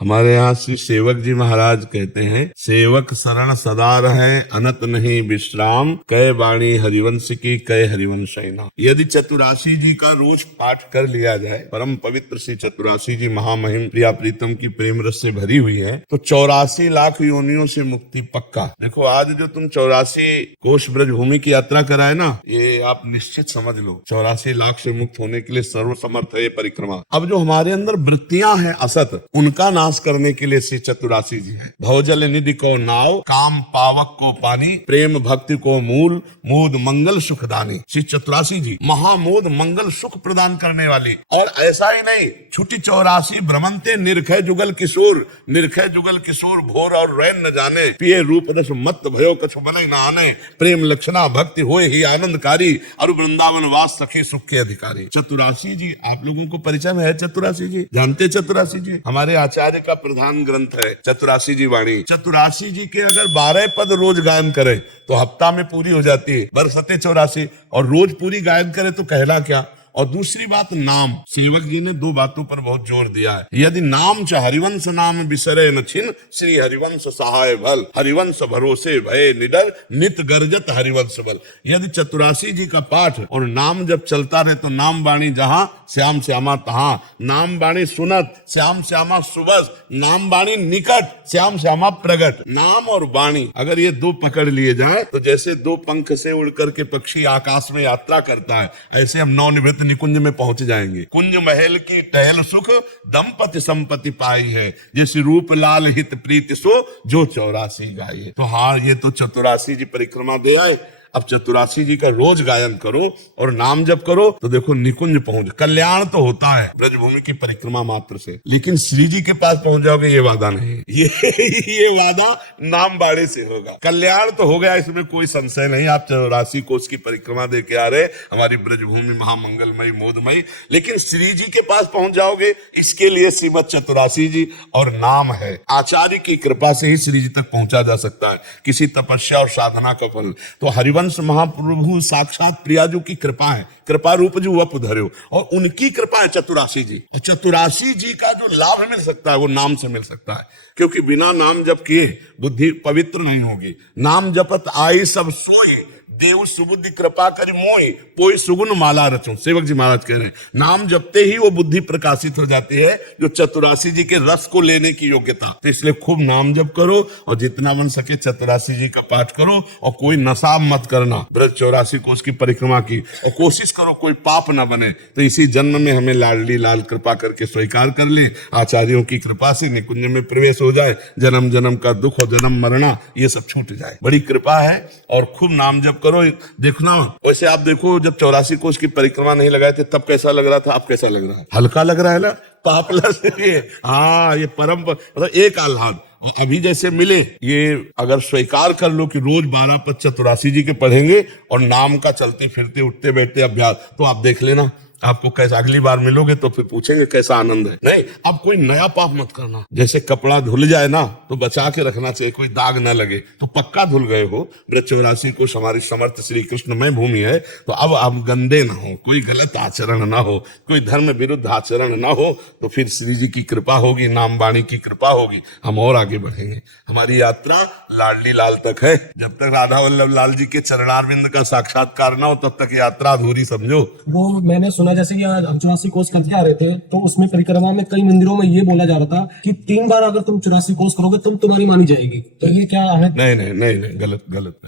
हमारे यहाँ श्री सेवक जी महाराज कहते हैं, सेवक शरण सदा रहे अनत नहीं विश्राम, कै वाणी हरिवंश की कै हरिवंश नाम। यदि चतुरासी जी का रोज पाठ कर लिया जाए, परम पवित्र श्री चतुरासी जी महामहिम प्रिया प्रीतम की प्रेम रस से भरी हुई है, तो 84 लाख योनियों से मुक्ति पक्का। देखो आज जो तुम 84 कोष ब्रजभूमि की यात्रा कराए ना, ये आप निश्चित समझ लो 84 लाख से मुक्त होने के लिए सर्वसमर्थ है ये परिक्रमा। अब जो हमारे अंदर वृत्तियां हैं असत, उनका नाश करने के लिए श्री चतुरासी जी है। भवजल निधि को नाव, काम पावक को पानी, प्रेम भक्ति को मूल, मोद मंगल सुखदानी। श्री चतुरासी जी महामोद मंगल सुख प्रदान करने वाली। और ऐसा ही नहीं, छुटी 84 भ्रमंते निरखय जुगल किशोर, निरखय जुगल किशोर भोर और रैन न जाने, पिए रूप रस मत भयो कछु बने न आने, प्रेम लक्षणा भक्ति होए ही आनंदकारी, और वृंदावन वास सखे सुख के अधिकारी। चतुरासी जी आप लोगों को परिचय में है? चतुरासी जी जानते? चतुरासी जी हमारे आचार्य का प्रधान ग्रंथ है चतुरासी जी वाणी। चतुरासी जी के अगर 12 पद रोज गायन करें तो हफ्ता में पूरी हो जाती है, बरसते 84, और रोज पूरी गायन करे तो कहला क्या। और दूसरी बात नाम, सेवक जी ने 2 बातों पर बहुत जोर दिया है। यदि नाम च हरिवंश नाम बिसरे न छिन, श्री हरिवंश सहाय भल, हरिवंश भरोसे भय निडर, नित गर्जत हरिवंश बल। यदि चतुरासी जी का पाठ और नाम जब चलता रहे तो नाम बाणी जहां श्याम श्यामा तहां, नाम बाणी सुनत श्याम श्यामा सुबस, नाम बाणी निकट श्याम श्यामा प्रगट। नाम और बाणी अगर ये 2 पकड़ लिए जाए तो जैसे 2 पंख से उड़ करके पक्षी आकाश में यात्रा करता है, ऐसे हम नवनिवृत्त निकुंज में पहुंच जाएंगे। कुंज महल की टहल सुख, दंपति संपत्ति पाई है, जैसे रूप लाल हित प्रीति सो, जो 84 गाये। तो हाँ, ये तो चतुरासी जी परिक्रमा दे आए। अब चतुरासी जी का रोज गायन करो और नाम जप करो तो देखो निकुंज पहुंच, कल्याण तो होता है ब्रजभूमि की परिक्रमा मात्र से, लेकिन श्री जी के पास पहुंच जाओगे ये वादा नहीं, ये वादा नाम बाड़े से होगा। कल्याण तो हो गया, इसमें कोई संशय नहीं। आप 84 कोष की परिक्रमा दे के आ रहे, हमारी ब्रजभूमि महामंगलमयी मोदमयी, लेकिन श्री जी के पास पहुंच जाओगे, इसके लिए श्रीमद चतुरासी जी और नाम है। आचार्य की कृपा से ही श्री जी तक पहुंचा जा सकता है, किसी तपस्या और साधना का फल। तो हरिवंश महाप्रभु साक्षात प्रियाजू की कृपा है, कृपा रूप जो वप धर्यो, और उनकी कृपा है चतुरासी जी। चतुरासी जी का जो लाभ मिल सकता है वो नाम से मिल सकता है, क्योंकि बिना नाम जप किए बुद्धि पवित्र नहीं होगी। नाम जपत आई सब सोए, देव सुबुद्धि कृपा कर मोई, कोई सुगुण माला रचो। सेवक जी महाराज कह रहे हैं नाम जपते ही वो बुद्धि प्रकाशित हो जाती है, जो चतुरासी जी के रस को लेने की योग्यता। तो इसलिए खूब नाम जप करो और जितना बन सके चतुरासी जी का पाठ करो, और कोई नशा मत करना ब्रज 84 कोष की परिक्रमा की, और कोशिश करो कोई पाप ना बने। तो इसी जन्म में हमें लाडली लाल कृपा करके स्वीकार कर ले, आचार्यों की कृपा से निकुंज में प्रवेश हो जाए, जन्म जन्म का दुख और जन्म मरना ये सब छूट जाए। बड़ी कृपा है, और खूब नाम जप करो। देखना, वैसे आप देखो जब 84 कोष की परिक्रमा नहीं लगाए थे तब कैसा लग रहा था, अब कैसा लग रहा है? हल्का लग रहा है ना, पापलस ये। हाँ, ये परम मतलब एक आह्लाद अभी जैसे मिले। ये अगर स्वीकार कर लो कि रोज 12 पद चतुरासी जी के पढ़ेंगे और नाम का चलते फिरते उठते बैठते अभ्यास, तो आप देख लेना आपको कैसा, अगली बार मिलोगे तो फिर पूछेंगे कैसा आनंद है। नहीं, अब कोई नया पाप मत करना। जैसे कपड़ा धुल जाए ना तो बचा के रखना चाहिए, कोई दाग ना लगे, तो पक्का धुल गए हो। ब्रज 84 को हमारी समर्थ श्री कृष्णमय भूमि है, तो अब आप गंदे ना हो, कोई गलत आचरण ना हो, कोई धर्म विरुद्ध आचरण ना हो, तो फिर श्री जी की कृपा होगी, नाम वाणी की कृपा होगी, हम और आगे बढ़ेंगे। हमारी यात्रा लाडली लाल तक है। जब तक राधा वल्लभ लाल जी के चरणारविंद का साक्षात्कार ना हो तब तक यात्रा अधूरी समझो। वो मैंने सुना, जैसे कि आज हम 84 कोस करके आ रहे थे तो उसमें परिक्रमा में कई मंदिरों में ये बोला जा रहा था कि 3 बार अगर तुम 84 कोस करोगे तुम तुम्हारी मानी जाएगी। तो ये क्या है? नहीं नहीं नहीं नहीं, गलत गलत,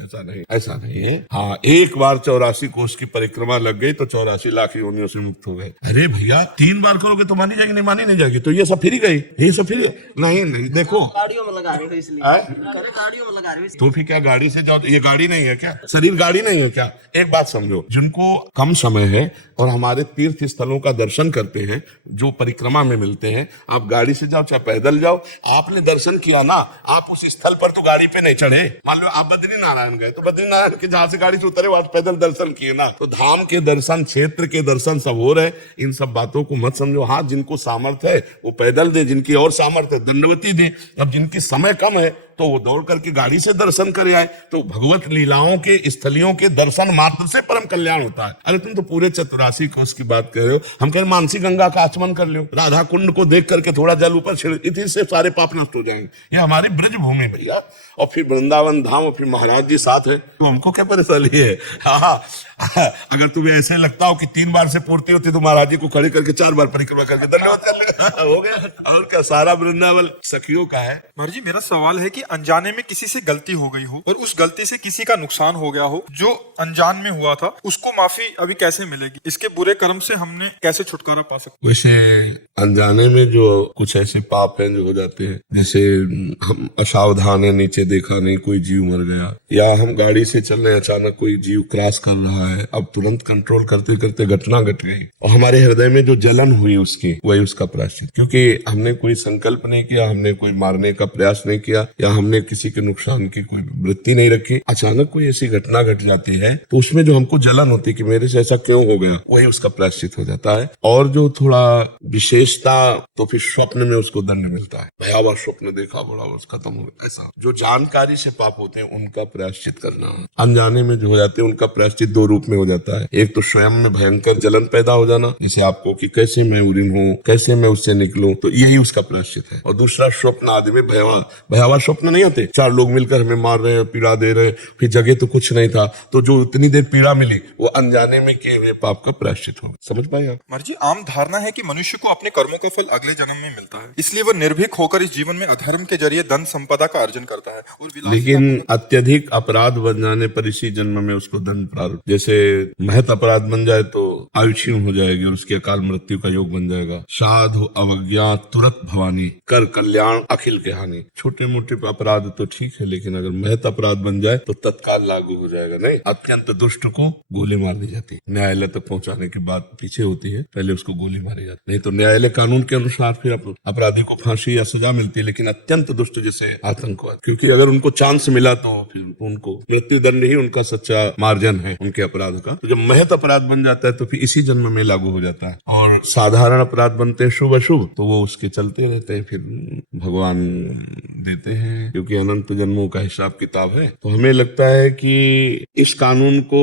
ऐसा नहीं है। हाँ, एक बार 84 कोस की परिक्रमा लग गई तो 84 लाख योनियों से मुक्त हो गए। अरे भैया 3 बार करोगे तो मानी जाएगी, नहीं मानी नहीं जाएगी, तो ये सब फिर गई, ये सब फिर नहीं नहीं। देखो गाड़ियों में लगा रहे हो, इसलिए गाड़ियों में लगा रहे हो। तो फिर क्या गाड़ी से जाओ? ये गाड़ी नहीं है क्या? शरीर गाड़ी नहीं है क्या? एक बात समझो, जिनको कम समय है और हमारे तीर्थ स्थलों का दर्शन करते हैं, जो परिक्रमा में मिलते हैं, आप गाड़ी से जाओ चाहे पैदल जाओ, आपने दर्शन किया ना, आप उस स्थल पर तो गाड़ी पे नहीं चढ़े। मान लो आप बद्रीनारायण गए तो बद्रीनारायण के जहां से गाड़ी से उतरे वहां पैदल दर्शन किए ना। तो धाम के दर्शन, क्षेत्र के दर्शन सब हो रहे, इन सब बातों को मत समझो। हाँ, जिनको सामर्थ्य है वो पैदल दे, जिनकी और सामर्थ्य है दंडवती दे। अब जिनकी समय कम है तो वो दौड़ करके गाड़ी से दर्शन करे आए। तो भगवत लीलाओं के स्थलियों के दर्शन मात्र से परम कल्याण होता है। अरे तुम तो पूरे चतुरासी कोस की बात कर रहे हो, हम कह रहे मानसी गंगा का आचमन कर लो, राधा कुंड को देख करके थोड़ा जल ऊपर छिड़, इतने से सारे पाप नष्ट हो जाएंगे। ये हमारी ब्रज भूमि भैया, और फिर वृंदावन धाम, और फिर महाराज जी साथ है, तो हमको क्या परेशानी है। हाँ, अगर तुम्हें ऐसे लगता हो कि 3 बार से पूर्ति होती तो महाराज जी को खड़े करके 4 बार परिक्रमा करके धन्यवाद कर ले, हो गया। और क्या, सारा वृंदावन सखियों का है। महाराज जी मेरा सवाल है कि अनजाने में किसी से गलती हो गई हो और उस गलती से किसी का नुकसान हो गया हो, जो अनजान में हुआ था, उसको माफी अभी कैसे मिलेगी? इसके बुरे कर्म से हमने कैसे छुटकारा पा सकते? वैसे अनजाने में जो कुछ ऐसे पाप हैं जो हो जाते हैं, जैसे हम असावधान है, नीचे देखा नहीं, कोई जीव मर गया, या हम गाड़ी से चल रहे हैं, अचानक कोई जीव क्रॉस कर रहा है, अब तुरंत कंट्रोल करते करते घटना घट गई और हमारे हृदय में जो जलन हुई उसकी, वही उसका प्रायश्चित। क्योंकि हमने कोई संकल्प नहीं किया, हमने कोई मारने का प्रयास नहीं किया, या हमने किसी के नुकसान की कोई वृत्ति नहीं रखी, अचानक कोई ऐसी घटना घट जाती है तो उसमें जो हमको जलन होती है कि मेरे से ऐसा क्यों हो गया, वही उसका प्रायश्चित हो जाता है। और जो थोड़ा विशेषता, तो फिर स्वप्न में उसको दंड मिलता है, भयावह स्वप्न देखा, बड़ा बस खत्म हो गया। ऐसा जो जानकारी से पाप होते हैं उनका प्रायश्चित करना, अनजाने में जो हो जाते हैं उनका प्रायश्चित 2 रूप में हो जाता है। एक तो स्वयं में भयंकर जलन पैदा हो जाना, जैसे आपको कि कैसे मैं उरीन हूँ, कैसे मैं उससे निकलूं, तो यही उसका प्रायश्चित है। और दूसरा स्वप्न आदि में भयावह स्वप्न नहीं होते, 4 लोग मिलकर हमें मार रहे हैं, पीड़ा दे रहे हैं, फिर जगह तो कुछ नहीं था, तो जो इतनी देर पीड़ा मिली वो अनजाने में किए हुए पाप का प्रायश्चित होगा। समझ पाए आप? महाराज जी आम धारणा है कि मनुष्य को अपने कर्मों का फल अगले जन्म में मिलता है, इसलिए वो निर्भीक होकर इस जीवन में अधर्म के जरिए धन संपदा का अर्जन करता है और लेकिन अत्यधिक अपराध बन जाने पर इसी जन्म में उसको दंड प्राप्त, जैसे महत अपराध बन जाए तो आयु क्षीण हो जाएगी और उसके अकाल मृत्यु का योग बन जाएगा। साधु अवज्ञा तुरंत भवानी, कर कल्याण अखिल के हानि। छोटे मोटे अपराध तो ठीक है, लेकिन अगर महत अपराध बन जाए तो तत्काल लागू हो जाएगा। नहीं, अत्यंत दुष्ट को गोली मार दी जाती है, न्यायालय तक पहुंचाने के बाद पीछे होती है, पहले उसको गोली मारी जाती, नहीं तो न्यायालय कानून के अनुसार फिर अपराधी को फांसी या सजा मिलती है। लेकिन अत्यंत दुष्ट जैसे आतंकवाद, क्योंकि अगर उनको चांस मिला तो फिर उनको मृत्यु दंड ही उनका सच्चा मार्जन है उनके अपराध का। तो जब महत अपराध बन जाता है तो फिर इसी जन्म में लागू हो जाता है। और साधारण अपराध बनते हैं शुभ अशुभ, तो वो उसके चलते रहते हैं, फिर भगवान देते हैं, क्योंकि अनंत जन्मों का हिसाब किताब है। तो हमें लगता है कि इस कानून को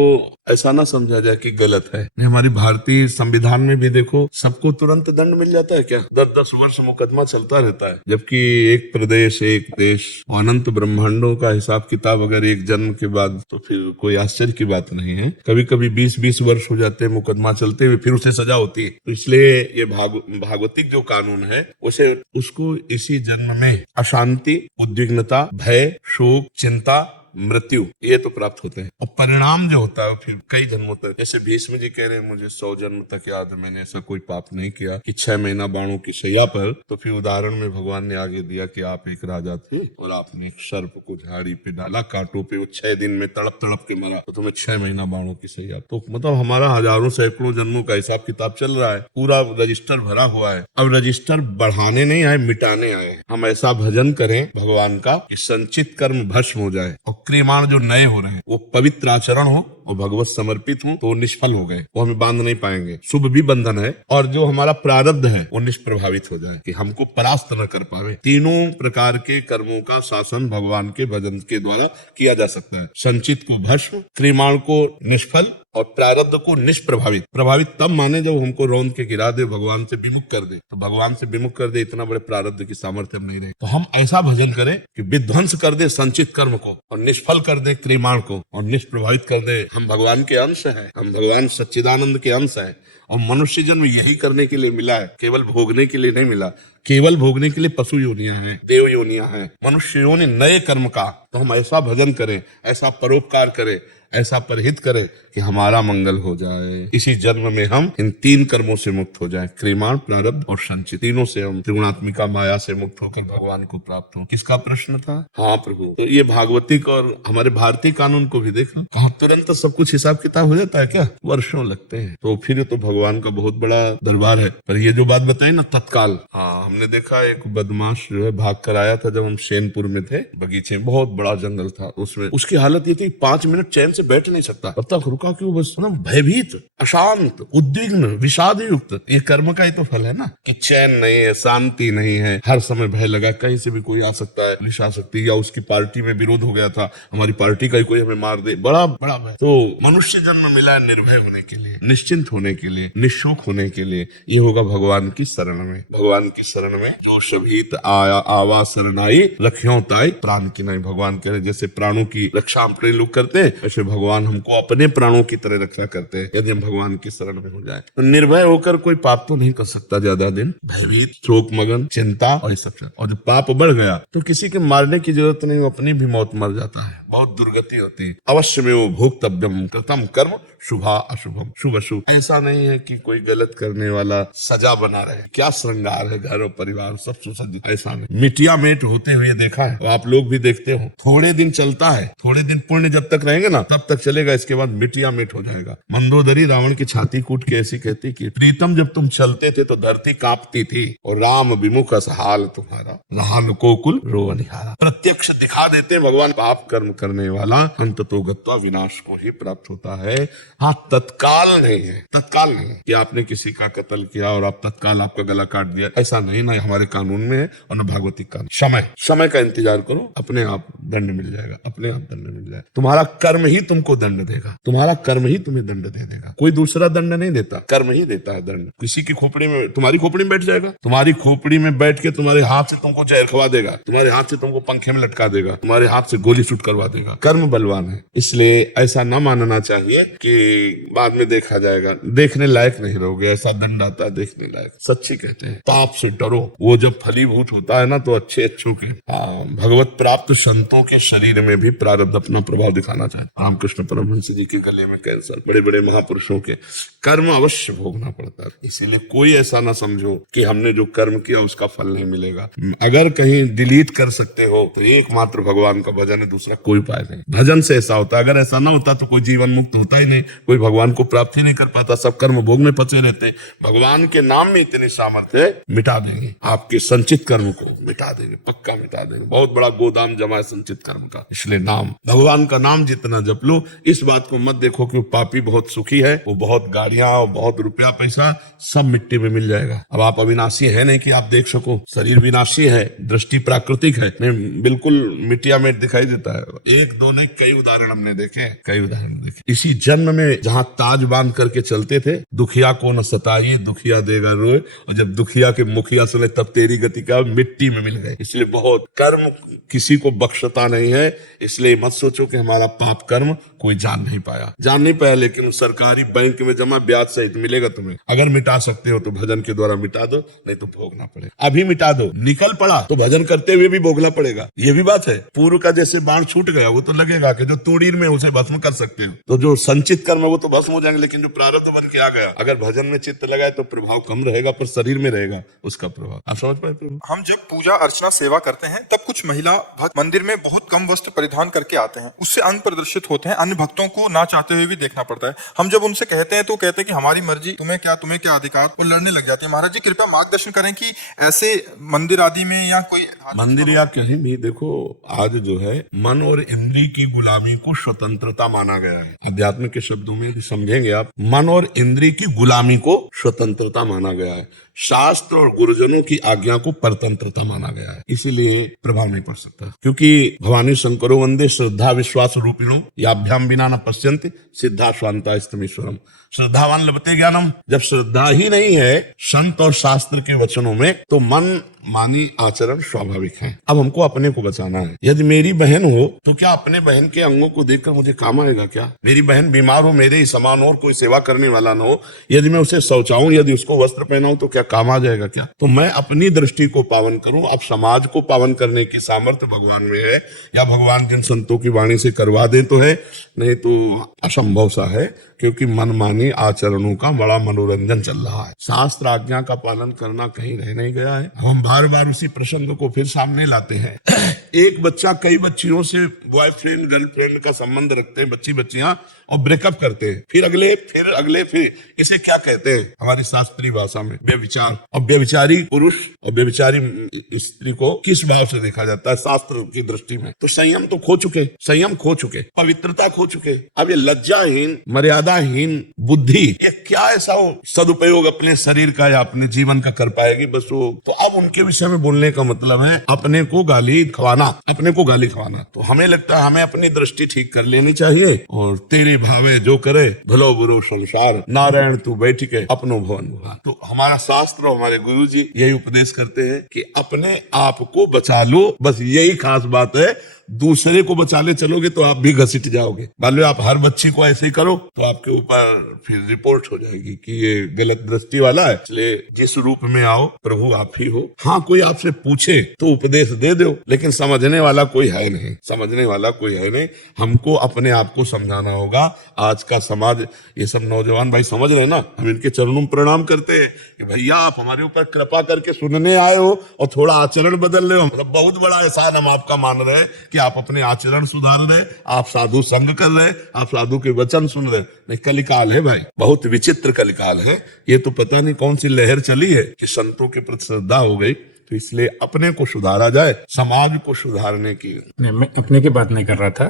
ऐसा ना समझा जाए कि गलत है। हमारी भारतीय संविधान में भी देखो, सबको तुरंत दंड मिल जाता है क्या? 10-10 वर्ष मुकदमा चलता रहता है, जबकि एक प्रदेश एक देश, अनंत ब्रह्मांडों का हिसाब किताब अगर एक जन्म के बाद, तो फिर कोई आश्चर्य की बात नहीं है। कभी कभी 20-20 वर्ष हो जाते हैं मुकदमा चलते हुए, फिर उसे सजा होती है। तो इसलिए ये भागवतिक जो कानून है उसे उसको इसी जन्म में अशांति, उद्विग्नता, भय, शोक, चिंता, मृत्यु, ये तो प्राप्त होते हैं। और परिणाम जो होता है फिर कई जन्मों तक, जैसे भीष्म जी कह रहे हैं मुझे 100 जन्म तक याद है, मैंने ऐसा कोई पाप नहीं किया, कि 6 महीना बाणों की शैया पर। तो फिर उदाहरण में भगवान ने आगे दिया कि आप एक राजा थे और आपने एक सर्प को झाड़ी पे डाला, कांटों पे, वो 6 दिन में तड़प तड़प के मरा, तो तुम्हें 6 महीना बाणों की शैया। तो मतलब हमारा हजारों सैकड़ों जन्मों का हिसाब किताब चल रहा है, पूरा रजिस्टर भरा हुआ है। अब रजिस्टर बढ़ाने नहीं आए, मिटाने आए। हम ऐसा भजन करें भगवान का कि संचित कर्म भस्म हो जाए, और क्रियमाण जो नए हो रहे हैं वो पवित्र आचरण हो, वो भगवत समर्पित हो, तो वो निष्फल हो गए, वो हमें बांध नहीं पाएंगे। शुभ भी बंधन है, और जो हमारा प्रारब्ध है वो निष्प्रभावित हो जाए, कि हमको परास्त न कर पावे। तीनों प्रकार के कर्मों का शासन भगवान के भजन के द्वारा किया जा सकता है। संचित को भस्म, क्रियमाण को निष्फल, और प्रारब्ध को निष्प्रभावित। प्रभावित तब माने जब हमको रौंद के गिरा दे, भगवान से विमुख कर दे। तो भगवान से विमुख कर दे, इतना बड़े प्रारब्ध की सामर्थ्य हम नहीं रहे। तो हम ऐसा भजन करें कि विध्वंस कर दे संचित कर्म को, और निष्फल कर दे क्रियमाण को, और निष्प्रभावित कर दे। हम भगवान के अंश हैं, हम भगवान सच्चिदानंद के अंश हैं, और मनुष्य जन्म यही करने के लिए मिला है, केवल भोगने के लिए नहीं मिला। केवल भोगने के लिए पशु योनियां हैं, देव योनियां हैं, मनुष्य योनि नए कर्म का। तो हम ऐसा भजन करें, ऐसा परोपकार करें, ऐसा परहित करें कि हमारा मंगल हो जाए। इसी जन्म में हम इन 3 कर्मों से मुक्त हो जाएं, क्रियमाण, प्रारब्ध और संचित। तीनों से हम त्रिगुणात्मिका माया से मुक्त होकर भगवान को प्राप्त हो। किसका प्रश्न था? हाँ प्रभु। तो ये भागवतिक और हमारे भारतीय कानून को भी देखा, कहाँ तुरंत सब कुछ हिसाब किताब हो जाता है क्या? वर्षों लगते हैं। तो फिर तो भगवान का बहुत बड़ा दरबार है। पर ये जो बात बताई ना तत्काल, हाँ हमने देखा एक बदमाश जो है भाग कर आया था, जब हम सेनपुर में थे, बगीचे में बहुत बड़ा जंगल था, उसमें उसकी हालत ये थी 5 मिनट चैन से से बैठ नहीं सकता, तब तक रुका क्यों? बस ना भयभीत, अशांत, उद्विग्न, विषाद युक्त। ये कर्म का ही तो फल है ना, कि चैन नहीं है, शांति नहीं है, हर समय भय लगा, कहीं से भी कोई आ सकता है, पुलिस आ सकती है, या उसकी पार्टी में विरोध हो गया था, हमारी पार्टी का ही कोई हमें मार दे, बड़ा बड़ा भय। तो मनुष्य जन्म मिला है निर्भय होने के लिए, निश्चिंत होने के लिए, निशोक होने के लिए। ये होगा भगवान की शरण में। भगवान की शरण में जो शबीत आया आवा शरणाई रखियों ताई प्राण की नहीं। भगवान कह रहे जैसे प्राणों की रक्षा अपने लोग करते हैं, वैसे भगवान हमको अपने प्राणों की तरह रक्षा करते हैं यदि हम भगवान की शरण में हो जाए। तो निर्भय होकर कोई पाप तो नहीं कर सकता ज्यादा दिन, भयभीत, शोक मगन, चिंता और ये सब। और जब पाप बढ़ गया तो किसी के मारने की जरूरत नहीं, वो अपनी भी मौत मर जाता है, बहुत दुर्गति होती है। अवश्य में वो भोक्तव्यम कृतम कर्म शुभा अशुभम, शुभ अशुभ। ऐसा नहीं है कि कोई गलत करने वाला सजा बना रहे, क्या श्रृंगार है घर और परिवार सब सुसज्जित, ऐसा नहीं। मिटिया मेट होते हुए देखा है, तो आप लोग भी देखते हो, थोड़े दिन चलता है, थोड़े दिन पुण्य जब तक रहेंगे ना तब तक चलेगा, इसके बाद मिटिया मेट हो जाएगा। मंदोदरी रावण की छाती कूट के ऐसी कहती कि प्रीतम जब तुम चलते थे तो धरती कांपती थी, और राम विमुख हाल तुम्हारा, राम कोकुल रोवनिहारा। प्रत्यक्ष दिखा देते भगवान, पाप कर्म करने वाला अंत तो गत्वा विनाश को ही प्राप्त होता है। हाँ, तत्काल नहीं है, तत्काल नहीं है कि आपने किसी का कत्ल किया और आप तत्काल आपका गला काट दिया, ऐसा नहीं, ना हमारे कानून में है और न भागवतिक कानून। समय का इंतजार करो, अपने आप दंड मिल जाएगा, अपने आप दंड मिल जाएगा। तुम्हारा कर्म ही तुमको दंड देगा, तुम्हारा कर्म ही तुम्हें दंड दे देगा, कोई दूसरा दंड नहीं देता, कर्म ही देता है दंड। किसी की खोपड़ी में, तुम्हारी खोपड़ी में बैठ जाएगा, तुम्हारी खोपड़ी में बैठ के तुम्हारे हाथ से तुमको जहर खवा देगा, तुम्हारे हाथ से तुमको पंखे में लटका देगा, तुम्हारे हाथ से गोली शूट करवा देगा। कर्म बलवान है, इसलिए ऐसा न मानना चाहिए कि बाद में देखा जाएगा, देखने लायक नहीं रहोगे, ऐसा दंड आता है देखने लायक। सच्ची कहते हैं पाप से डरो, वो जब फलीभूत होता है ना तो अच्छे अच्छों के भगवत प्राप्त संतों के शरीर में भी प्रारब्ध अपना प्रभाव दिखाना चाहे। रामकृष्ण परमहंस जी के गले में कैंसर, बड़े बड़े महापुरुषों के कर्म अवश्य भोगना पड़ता है। इसीलिए कोई ऐसा ना समझो कि हमने जो कर्म किया उसका फल नहीं मिलेगा। अगर कहीं डिलीट कर सकते हो तो एकमात्र भगवान का भजन है, दूसरा कोई उपाय नहीं। भजन से ऐसा होता है, अगर ऐसा ना होता तो कोई जीवन मुक्त होता ही नहीं, कोई भगवान को प्राप्त ही नहीं कर पाता, सब कर्म भोग में फंसे रहते। भगवान के नाम में इतनी सामर्थ्य है, मिटा देंगे आपके संचित कर्म को, मिटा देंगे, पक्का मिटा देंगे। बहुत बड़ा गोदाम जमा है संचित कर्म का। इसलिए नाम, भगवान का नाम जितना जप लो, इस बात को मत देखो कि वो पापी बहुत सुखी है, वो बहुत गाड़ियां और बहुत रुपया पैसा सब मिट्टी में मिल जाएगा। अब आप अविनाशी है नहीं कि आप देख सको, शरीर विनाशी है, दृष्टि प्राकृतिक है, नहीं बिल्कुल मिट्टिया में दिखाई देता है। एक दो नहीं, कई उदाहरण हमने देखे, कई उदाहरण देखे। इसी जन्म में जहाँ ताज बांध करके चलते थे, दुखिया को न सताइए दुखिया देगा रोए, और जब दुखिया के मुखिया सुने तब तेरी गति का, मिट्टी में मिल गए। इसलिए बहुत कर्म किसी को बख्शता नहीं है, इसलिए मत सोचो कि हमारा पाप कर्म कोई जान नहीं पाया, लेकिन सरकारी बैंक में जमा ब्याज सहित मिलेगा तुम्हें। अगर मिटा सकते हो तो भजन के द्वारा मिटा दो, नहीं तो भोगना पड़ेगा। अभी मिटा दो, निकल पड़ा तो भजन करते हुए भी भोगना पड़ेगा। ये भी बात है, पूर्व का जैसे बाण छूट गया वो तो लगेगा कि जो तूड़ीर में उसे भस्म कर सकते हो, तो जो संचित कर्म है वो तो भस्म हो जाएंगे, लेकिन जो प्रारब्ध बन के आ गया, अगर भजन में चित्त लगाए तो प्रभाव कम रहेगा, पर शरीर में रहेगा उसका प्रभाव। आप समझ पाते हो? हम जब पूजा अर्चना सेवा करते हैं तब कुछ महिला भक्त मंदिर में बहुत कम वस्त्र परिधान करके आते हैं, उससे अंग प्रदर्शित होते हैं, अन्य भक्तों को ना चाहते हुए भी देखना पड़ता है। हम जब उनसे कहते हैं तो कहते हैं कि हमारी मर्जी, तुम्हें क्या अधिकार, वो लड़ने लग जाते हैं। महाराज जी कृपया मार्गदर्शन करें कि ऐसे मंदिर आदि में या कोई मंदिर या कहीं भी देखो, आज जो है मन और इंद्रिय की गुलामी को स्वतंत्रता माना गया है। अध्यात्म के शब्दों में समझेंगे आप, मन और इंद्रिय की गुलामी को स्वतंत्रता माना गया है। शास्त्र और गुरुजनों की आज्ञा को परतंत्रता माना गया है, इसीलिए प्रभाव नहीं पड़ सकता। क्योंकि भवानी शंकरो वंदे श्रद्धा विश्वास रूपिणो याभ्याम बिना न पश्यन्ति सिद्धा स्वांता स्तमीश्वरम। श्रद्धावान लभते ज्ञानम। जब श्रद्धा ही नहीं है संत और शास्त्र के वचनों में, तो मन मानी आचरण स्वाभाविक है। अब हमको अपने को बचाना है। यदि मेरी बहन हो तो क्या अपने बहन के अंगों को देखकर मुझे काम आएगा क्या? मेरी बहन बीमार हो, मेरे ही समान और कोई सेवा करने वाला ना हो, यदि मैं उसे शौचाऊं, यदि उसको वस्त्र पहनाऊं तो क्या काम आ जाएगा क्या? तो मैं अपनी दृष्टि को पावन करूं। अब समाज को पावन करने की सामर्थ्य भगवान में है, या भगवान जिन संतों की वाणी से करवा दे तो है, नहीं तो असंभव सा है, क्योंकि मनमानी आचरणों का बड़ा मनोरंजन चल रहा है। शास्त्र आज्ञा का पालन करना कहीं रह नहीं गया है। हम बार बार उसी प्रसंग को फिर सामने लाते हैं। एक बच्चा कई बच्चियों से बॉयफ्रेंड गर्लफ्रेंड का संबंध रखते हैं, बच्चियां और ब्रेकअप करते हैं, फिर अगले फिर इसे क्या कहते हैं हमारी शास्त्रीय भाषा में? व्यभिचार। और व्यभिचारी पुरुष और व्यभिचारी स्त्री को किस भाव से देखा जाता है शास्त्र की दृष्टि में? तो संयम तो खो चुके, संयम खो चुके, पवित्रता खो चुके। अब ये लज्जाहीन, मर्यादाहीन बुद्धि ये क्या ऐसा हो सदुपयोग अपने शरीर का या अपने जीवन का कर पाएगी? बस वो तो अब उनके विषय में बोलने का मतलब है अपने को गाली खवाना, अपने को गाली खवाना। तो हमें लगता है हमें अपनी दृष्टि ठीक कर लेनी चाहिए और तेरे भावे जो करे भलो बुरो संसार, नारायण तू बैठ के अपनो भवन बुहार। तो हमारा शास्त्र और हमारे गुरु जी यही उपदेश करते हैं कि अपने आप को बचा लो, बस यही खास बात है। दूसरे को बचाने चलोगे तो आप भी घसीट जाओगे। मान लो आप हर बच्ची को ऐसे ही करो तो आपके ऊपर फिर रिपोर्ट हो जाएगी कि ये गलत दृष्टि वाला है। इसलिए जिस रूप में आओ प्रभु आप ही हो। हाँ, कोई आपसे पूछे तो उपदेश दे दो, लेकिन समझने वाला कोई है नहीं, समझने वाला कोई है नहीं। हमको अपने आप को समझाना होगा। आज का समाज, ये सब नौजवान भाई समझ रहे हैं ना, हम इनके चरणों में प्रणाम करते हैं कि भैया आप हमारे ऊपर कृपा करके सुनने आए हो और थोड़ा आचरण बदल रहे हो। मतलब बहुत बड़ा एहसान हम आपका मान रहे हैं कि आप अपने आचरण सुधार रहे, आप साधु संग कर रहे, आप साधु के वचन सुन रहे। नहीं, कलिकाल है भाई, बहुत विचित्र कलिकाल है। ये तो पता नहीं कौन सी लहर चली है कि संतों के प्रति श्रद्धा हो गई। तो इसलिए अपने को सुधारा जाए, समाज को सुधारने की। नहीं, मैं अपने की बात नहीं कर रहा था।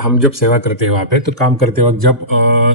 हम जब सेवा करते हैं वहाँ पे, तो काम करते वक्त जब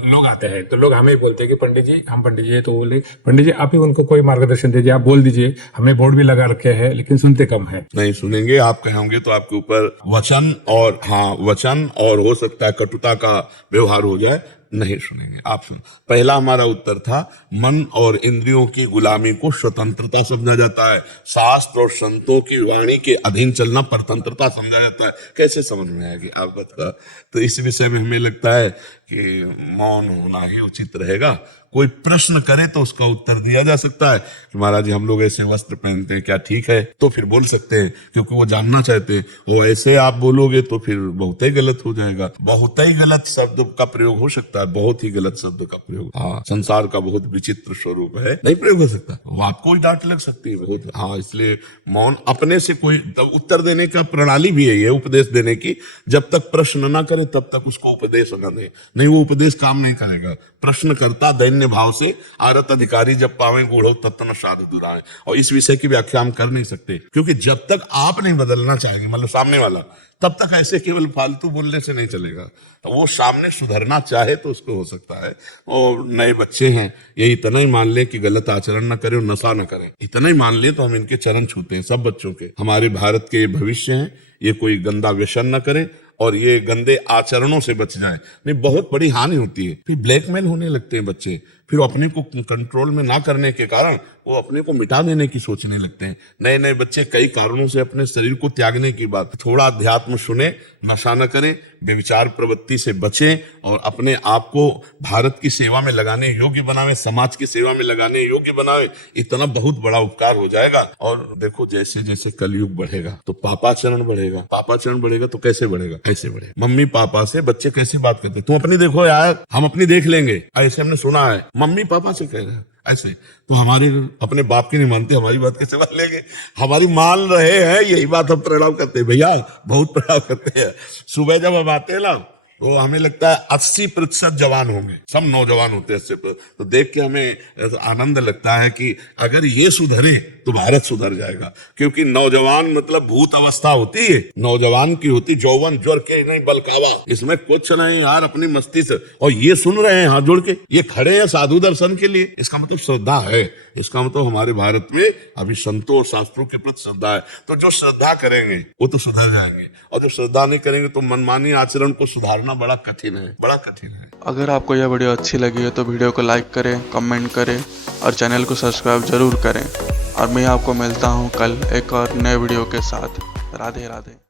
लोग आते हैं तो लोग हमें बोलते हैं कि पंडित जी, हम पंडित जी है, तो बोले पंडित जी आप ही उनको कोई मार्गदर्शन दीजिए, आप बोल दीजिए। हमने बोर्ड भी लगा रखे हैं लेकिन सुनते कम है। नहीं सुनेंगे, आप कहोगे तो आपके ऊपर वचन और हो सकता है कटुता का व्यवहार हो जाए। नहीं सुनेंगे, आप सुन। पहला हमारा उत्तर था मन और इंद्रियों की गुलामी को स्वतंत्रता समझा जाता है, शास्त्र और संतों की वाणी के अधीन चलना परतंत्रता समझा जाता है। कैसे समझ में आएगी आप बता? तो इस विषय में हमें लगता है कि मौन होना ही उचित रहेगा। कोई प्रश्न करे तो उसका उत्तर दिया जा सकता है कि महाराज जी हम लोग ऐसे वस्त्र पहनते हैं, क्या ठीक है? तो फिर बोल सकते हैं, क्योंकि वो जानना चाहते हैं। वो ऐसे आप बोलोगे तो फिर बहुत ही गलत हो जाएगा। बहुत ही गलत शब्द का प्रयोग हो सकता है, बहुत ही गलत शब्द का प्रयोग। हाँ, संसार का बहुत विचित्र स्वरूप है, नहीं प्रयोग हो सकता। वो आपको ही डांट लग सकती है बहुत। हाँ, इसलिए मौन अपने से कोई उत्तर देने का प्रणाली भी है ये, उपदेश देने की। जब तक प्रश्न ना करे तब तक उसको उपदेश न दे, नहीं वो उपदेश काम नहीं करेगा। प्रश्न करता दैन्य भाव से आरत अधिकारी जब पावे गूढ़ो तत्न साधु दुराए। और इस विषय की व्याख्या हम कर नहीं सकते, क्योंकि जब तक आप नहीं बदलना चाहेंगे, मतलब सामने वाला, तब तक ऐसे केवल फालतू बोलने से नहीं चलेगा। तो वो सामने सुधरना चाहे तो उसको हो सकता है। और नए बच्चे हैं, ये इतना ही मान ले कि गलत आचरण न करें और नशा न करें, इतना ही मान ले तो हम इनके चरण छूते हैं सब बच्चों के। हमारे भारत के भविष्य हैं, ये कोई गंदा व्यसन न करें और ये गंदे आचरणों से बच जाएं। नहीं, बहुत बड़ी हानि होती है। फिर ब्लैकमेल होने लगते हैं बच्चे, फिर अपने को कंट्रोल में ना करने के कारण वो अपने को मिटा देने की सोचने लगते हैं। नए नए बच्चे कई कारणों से अपने शरीर को त्यागने की बात। थोड़ा अध्यात्म सुने, नशा न करें, व्यभिचार प्रवृत्ति से बचें और अपने आप को भारत की सेवा में लगाने योग्य बनावे, समाज की सेवा में लगाने योग्य बनावे। इतना बहुत बड़ा उपकार हो जाएगा। और देखो जैसे जैसे कलयुग बढ़ेगा तो पापाचरण बढ़ेगा, पापाचरण बढ़ेगा तो कैसे बढ़ेगा? ऐसे बढ़ेगा। मम्मी पापा से बच्चे कैसे बात करते, तुम अपनी देखो यार, हम अपनी देख लेंगे, ऐसे हमने सुना है। मम्मी पापा से कह रहे हैं ऐसे, तो हमारे अपने बाप की नहीं मानते, हमारी बात कैसे मान लेंगे? हमारी मान रहे हैं, यही बात हम प्रणाम करते हैं भैया, बहुत प्रणाम करते हैं। सुबह जब हम आते हैं ना तो हमें लगता है 80% जवान होंगे, सब नौजवान होते हैं 80%। तो देख के हमें आनंद लगता है कि अगर ये सुधरे तो भारत सुधर जाएगा। क्योंकि नौजवान मतलब भूत अवस्था होती है, नौजवान की होती यौवन ज्वर के नहीं बलकावा, इसमें कुछ नहीं यार, अपनी मस्ती से। और ये सुन रहे हैं हाथ जोड़ के, ये खड़े हैं साधु दर्शन के लिए, इसका मतलब श्रद्धा है। इसका मतलब हमारे भारत में अभी संतों और शास्त्रों के प्रति श्रद्धा है। तो जो श्रद्धा करेंगे वो तो सुधर जाएंगे, और जो श्रद्धा नहीं करेंगे तो मनमानी आचरण को सुधारना बड़ा कठिन है, बड़ा कठिन है। अगर आपको यह वीडियो अच्छी लगी है तो वीडियो को लाइक करें, कमेंट करें और चैनल को सब्सक्राइब जरूर करें। और मैं आपको मिलता हूँ कल एक और नए वीडियो के साथ। राधे राधे।